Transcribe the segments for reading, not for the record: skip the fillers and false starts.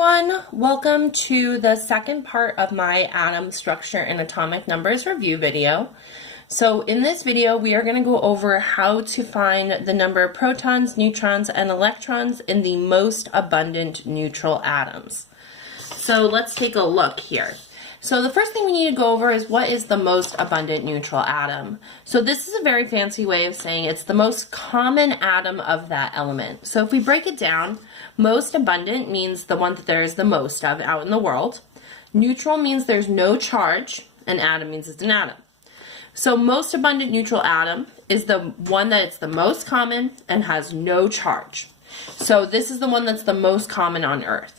everyone, welcome to the second part of my atom structure and atomic numbers review video. So in this video we are going to go over how to find the number of protons, neutrons, and electrons in the most abundant neutral atoms. So let's take a look here. So the first thing we need to go over is what is the most abundant neutral atom. So this is a very fancy way of saying it's the most common atom of that element. So if we break it down, most abundant means the one that there is the most of out in the world. Neutral means there's no charge, and atom means it's an atom. So most abundant neutral atom is the one that it's the most common and has no charge. So this is the one that's the most common on Earth.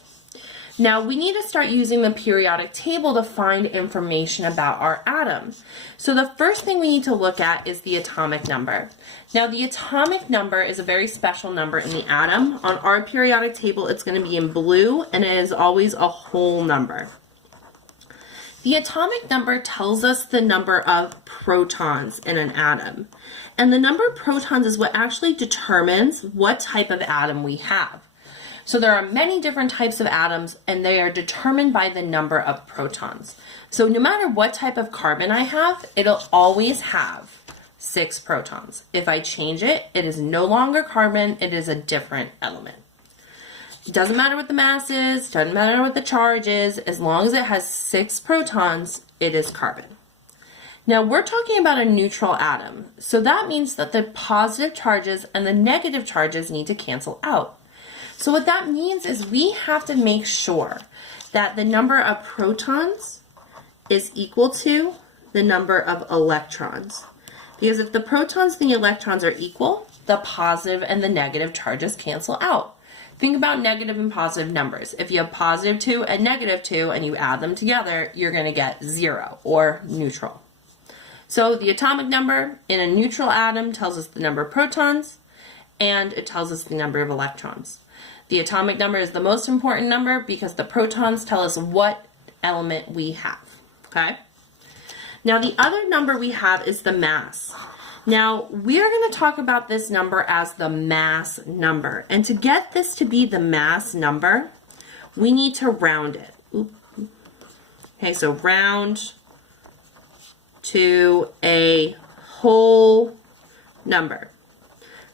Now we need to start using the periodic table to find information about our atom. So the first thing we need to look at is the atomic number. Now the atomic number is a very special number in the atom. On our periodic table it's going to be in blue and it is always a whole number. The atomic number tells us the number of protons in an atom. And the number of protons is what actually determines what type of atom we have. So there are many different types of atoms and they are determined by the number of protons. So no matter what type of carbon I have, it'll always have 6 protons. If I change it, it is no longer carbon, it is a different element. It doesn't matter what the mass is, doesn't matter what the charge is, as long as it has 6 protons, it is carbon. Now we're talking about a neutral atom, so that means that the positive charges and the negative charges need to cancel out. So what that means is we have to make sure that the number of protons is equal to the number of electrons. Because if the protons and the electrons are equal, the positive and the negative charges cancel out. Think about negative and positive numbers. If you have positive 2 and negative 2 and you add them together, you're going to get 0 or neutral. So the atomic number in a neutral atom tells us the number of protons and it tells us the number of electrons. The atomic number is the most important number because the protons tell us what element we have, okay? Now the other number we have is the mass. Now we are going to talk about this number as the mass number. And to get this to be the mass number, we need to round it. Okay, so round to a whole number.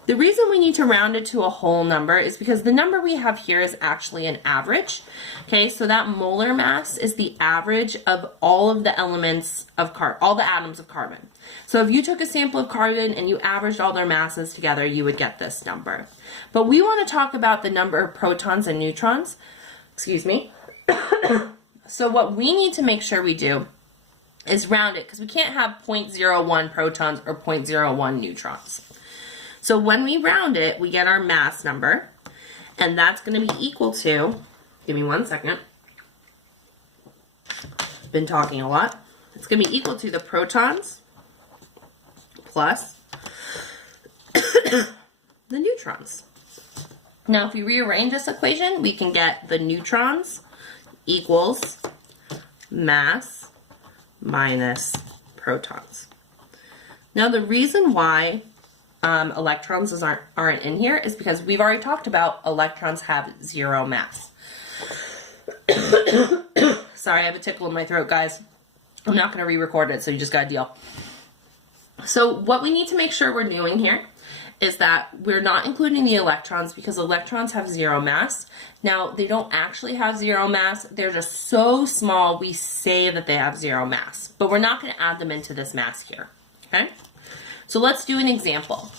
The reason we need to round it to a whole number is because the number we have here is actually an average. Okay, so that molar mass is the average of all of the elements of all the atoms of carbon. So if you took a sample of carbon and you averaged all their masses together, you would get this number. But we want to talk about the number of protons and neutrons. Excuse me. So what we need to make sure we do is round it because we can't have 0.01 protons or 0.01 neutrons. So when we round it, we get our mass number, and that's going to be equal to, give me 1 second, I've been talking a lot, it's going to be equal to the protons plus the neutrons. Now if we rearrange this equation, we can get the neutrons equals mass minus protons. Now the reason why electrons aren't in here is because we've already talked about electrons have 0 mass. Sorry, I have a tickle in my throat, guys. I'm not going to re-record it, so you just got to deal. So what we need to make sure we're doing here is that we're not including the electrons because electrons have 0 mass. Now, they don't actually have 0 mass. They're just so small we say that they have 0 mass. But we're not going to add them into this mass here. Okay? So let's do an example.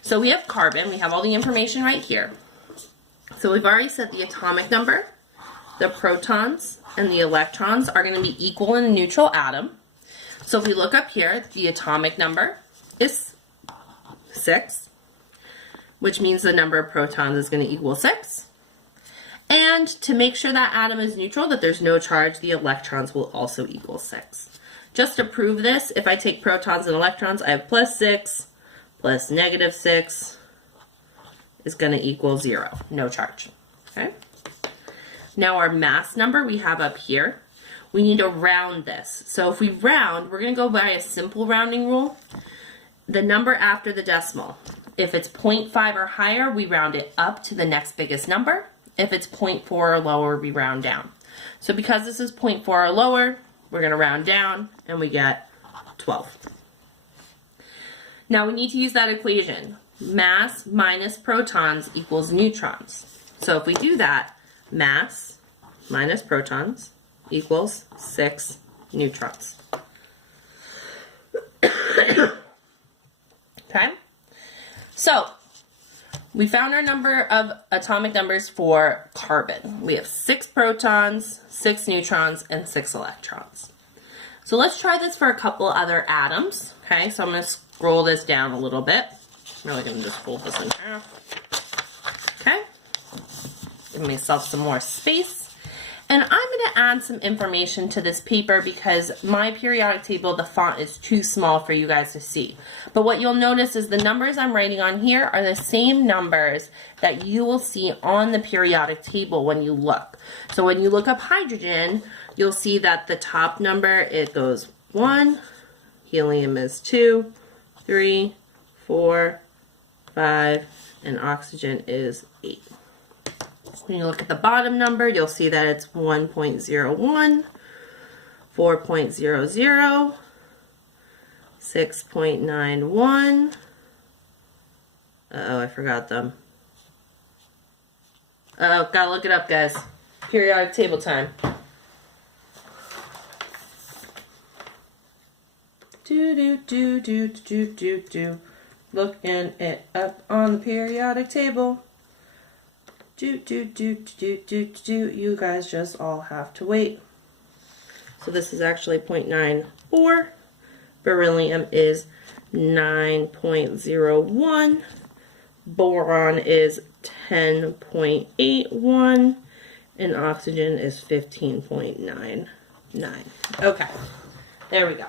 So we have carbon, we have all the information right here. So we've already said the atomic number, the protons, and the electrons are going to be equal in a neutral atom. So if we look up here, the atomic number is 6, which means the number of protons is going to equal 6. And to make sure that atom is neutral, that there's no charge, the electrons will also equal 6. Just to prove this, if I take protons and electrons, I have plus 6 plus negative 6 is going to equal 0, no charge. Okay. Now our mass number we have up here, we need to round this. So if we round, we're going to go by a simple rounding rule. The number after the decimal. If it's 0.5 or higher, we round it up to the next biggest number. If it's 0.4 or lower, we round down. So because this is 0.4 or lower, we're going to round down and we get 12. Now we need to use that equation. Mass minus protons equals neutrons. So if we do that, mass minus protons equals 6 neutrons. Okay? So we found our number of atomic numbers for carbon. We have 6 protons, 6 neutrons, and 6 electrons. So let's try this for a couple other atoms. Okay, so I'm going to scroll this down a little bit. I'm really going to just fold this in half. Okay, give myself some more space. And I'm going to add some information to this paper because my periodic table, the font is too small for you guys to see. But what you'll notice is the numbers I'm writing on here are the same numbers that you will see on the periodic table when you look. So when you look up hydrogen, you'll see that the top number, it goes 1, helium is 2, 3, 4, 5, and oxygen is 8. When you look at the bottom number, you'll see that it's 1.01, 4.00, 6.91. Uh-oh, I forgot them. Oh, gotta look it up, guys. Periodic table time. Looking it up on the periodic table. You guys just all have to wait. So this is actually 0.94. Beryllium is 9.01. Boron is 10.81. And oxygen is 15.99. Okay, there we go.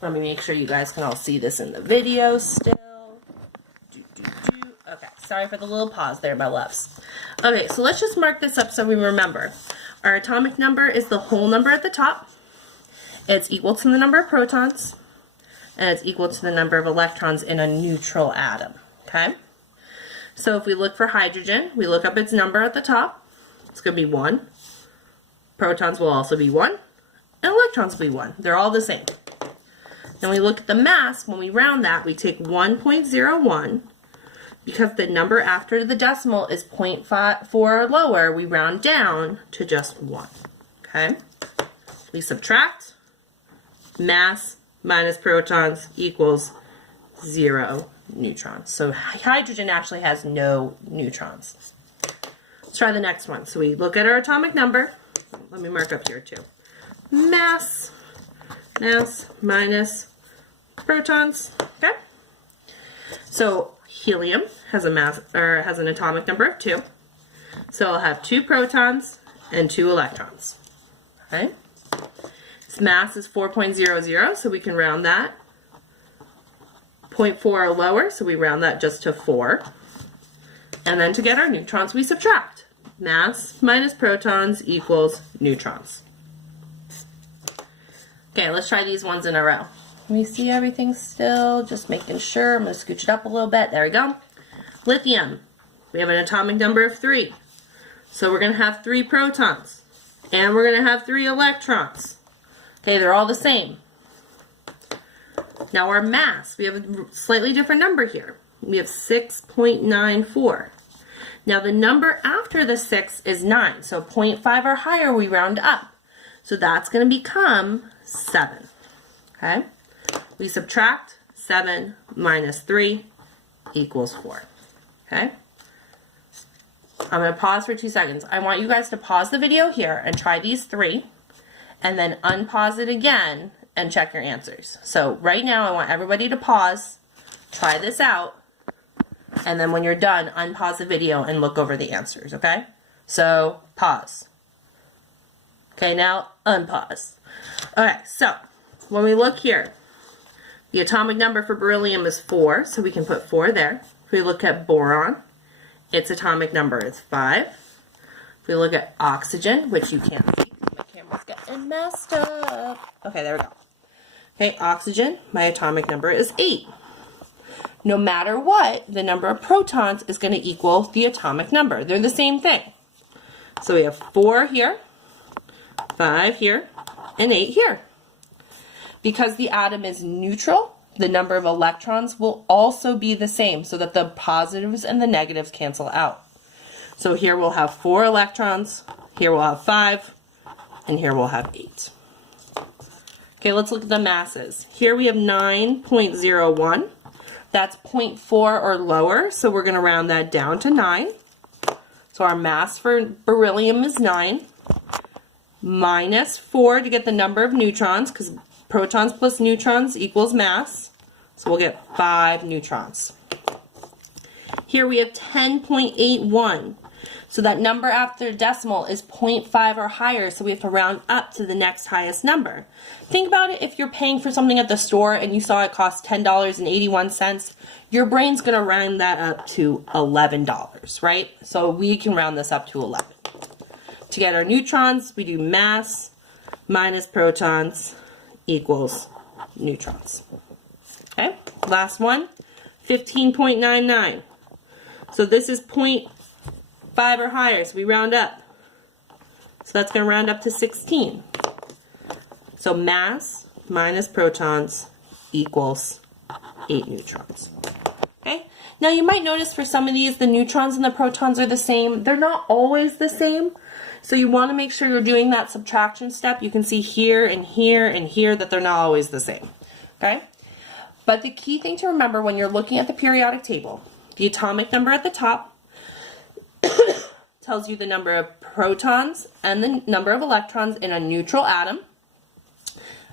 Let me make sure you guys can all see this in the video still. Okay, sorry for the little pause there, my loves. Okay, so let's just mark this up so we remember. Our atomic number is the whole number at the top. It's equal to the number of protons, and it's equal to the number of electrons in a neutral atom, okay? So if we look for hydrogen, we look up its number at the top. It's going to be 1. Protons will also be 1, and electrons will be 1. They're all the same. Then we look at the mass. When we round that, we take 1.01. Because the number after the decimal is 0.4 or lower, we round down to just 1. Okay? We subtract. Mass minus protons equals 0 neutrons. So hydrogen actually has no neutrons. Let's try the next one. So we look at our atomic number. Let me mark up here too. Mass minus protons. Okay? So helium has a mass or has an atomic number of 2. So I'll have 2 protons and 2 electrons. Okay? Its mass is 4.00, so we can round that. 0.4 or lower, so we round that just to 4. And then to get our neutrons, we subtract. Mass minus protons equals neutrons. Okay, let's try these ones in a row. Let me see everything still, just making sure. I'm going to scooch it up a little bit. There we go. Lithium. We have an atomic number of 3. So we're going to have 3 protons. And we're going to have 3 electrons. Okay, they're all the same. Now our mass, we have a slightly different number here. We have 6.94. Now the number after the 6 is 9. So 0.5 or higher, we round up. So that's going to become 7. Okay? We subtract 7 minus 3 equals 4. Okay? I'm going to pause for 2 seconds. I want you guys to pause the video here and try these 3, and then unpause it again and check your answers. So right now I want everybody to pause, try this out, and then when you're done, unpause the video and look over the answers, okay? So pause. Okay, now unpause. Okay, so when we look here, the atomic number for beryllium is 4, so we can put 4 there. If we look at boron, its atomic number is 5. If we look at oxygen, which you can't see, my camera's getting messed up. Okay, there we go. Okay, oxygen, my atomic number is 8. no matter what, the number of protons is going to equal the atomic number. They're the same thing. So we have 4 here, 5 here, and 8 here. Because the atom is neutral, the number of electrons will also be the same so that the positives and the negatives cancel out. So here we'll have 4 electrons, here we'll have 5, and here we'll have 8. Okay, let's look at the masses. Here we have 9.01. That's 0.4 or lower, so we're going to round that down to 9. So our mass for beryllium is 9. Minus 4 to get the number of neutrons, because protons plus neutrons equals mass. So we'll get 5 neutrons. Here we have 10.81. So that number after decimal is 0.5 or higher, so we have to round up to the next highest number. Think about it, if you're paying for something at the store and you saw it cost $10.81, your brain's going to round that up to $11, right? So we can round this up to 11. To get our neutrons, we do mass minus protons equals neutrons. Okay, last one, 15.99. So this is 0.5 or higher, so we round up. So that's going to round up to 16. So mass minus protons equals 8 neutrons. Okay, now you might notice for some of these the neutrons and the protons are the same. They're not always the same. So you want to make sure you're doing that subtraction step. You can see here and here and here that they're not always the same. Okay? But the key thing to remember when you're looking at the periodic table, the atomic number at the top tells you the number of protons and the number of electrons in a neutral atom.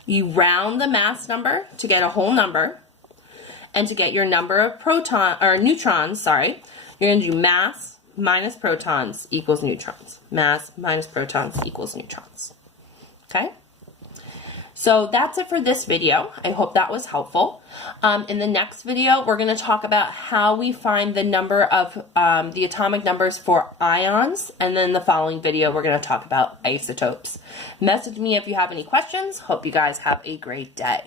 You round the mass number to get a whole number. And to get your number of neutrons, you're going to do mass minus protons equals neutrons. Mass minus protons equals neutrons. Okay? So that's it for this video. I hope that was helpful. In the next video, we're going to talk about how we find the number of the atomic numbers for ions. And then the following video, we're going to talk about isotopes. Message me if you have any questions. Hope you guys have a great day.